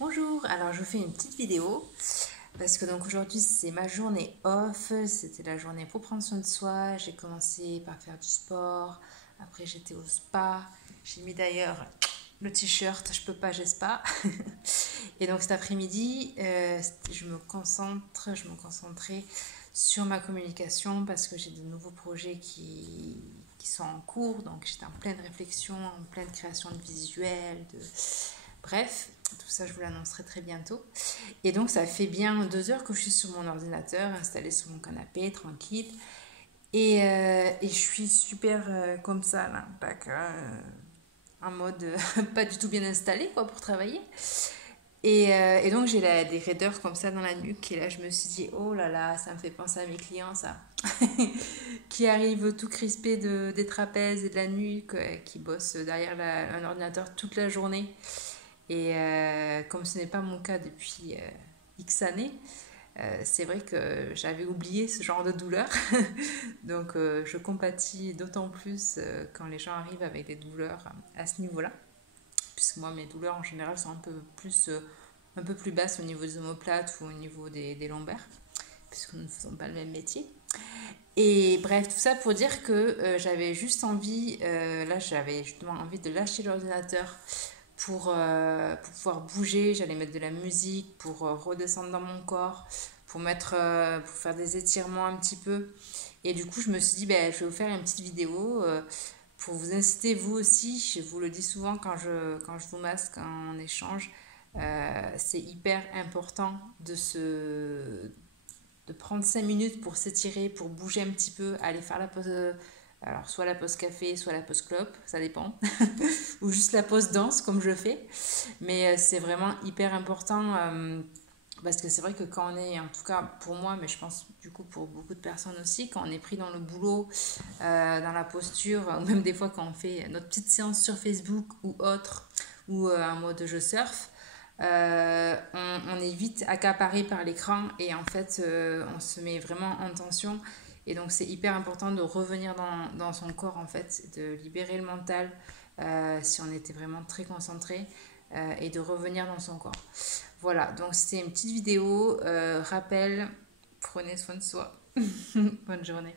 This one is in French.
Bonjour, alors je vous fais une petite vidéo parce que donc aujourd'hui c'est ma journée off, c'était la journée pour prendre soin de soi. J'ai commencé par faire du sport, après j'étais au spa, j'ai mis d'ailleurs le t-shirt je peux pas, j'ai spa. Et donc cet après-midi je me concentrais sur ma communication parce que j'ai de nouveaux projets qui sont en cours, donc j'étais en pleine réflexion, en pleine création de visuels, bref, tout ça je vous l'annoncerai très bientôt. Et donc ça fait bien 2 heures que je suis sur mon ordinateur, installée sur mon canapé, tranquille. Et je suis super comme ça, là, en mode pas du tout bien installé quoi, pour travailler. Et donc j'ai des raideurs comme ça dans la nuque. Et là je me suis dit, oh là là, ça me fait penser à mes clients ça. Qui arrivent tout crispés des trapèzes et de la nuque, qui bossent derrière un ordinateur toute la journée. Et comme ce n'est pas mon cas depuis X années, c'est vrai que j'avais oublié ce genre de douleur. Donc je compatis d'autant plus quand les gens arrivent avec des douleurs à ce niveau-là. Puisque moi, mes douleurs en général sont un peu plus basses au niveau des omoplates ou au niveau des lombaires, puisque nous ne faisons pas le même métier. Et bref, tout ça pour dire que j'avais juste envie, là j'avais justement envie de lâcher l'ordinateur pour pouvoir bouger. J'allais mettre de la musique pour redescendre dans mon corps, pour faire des étirements un petit peu. Et du coup, je me suis dit, ben, je vais vous faire une petite vidéo pour vous inciter, vous aussi. Je vous le dis souvent quand je vous masque en échange. C'est hyper important de prendre 5 minutes pour s'étirer, pour bouger un petit peu, aller faire la pause. Alors, soit la pause café, soit la pause clope, ça dépend. Ou juste la pause danse, comme je fais. Mais c'est vraiment hyper important. Parce que c'est vrai que quand on est, en tout cas pour moi, mais je pense du coup pour beaucoup de personnes aussi, quand on est pris dans le boulot, dans la posture, ou même des fois quand on fait notre petite séance sur Facebook ou autre, ou en mode je surfe, on est vite accaparé par l'écran et en fait on se met vraiment en tension. Et donc c'est hyper important de revenir dans son corps en fait, de libérer le mental si on était vraiment très concentré et de revenir dans son corps. Voilà, donc c'était une petite vidéo. Rappel, prenez soin de soi. Bonne journée.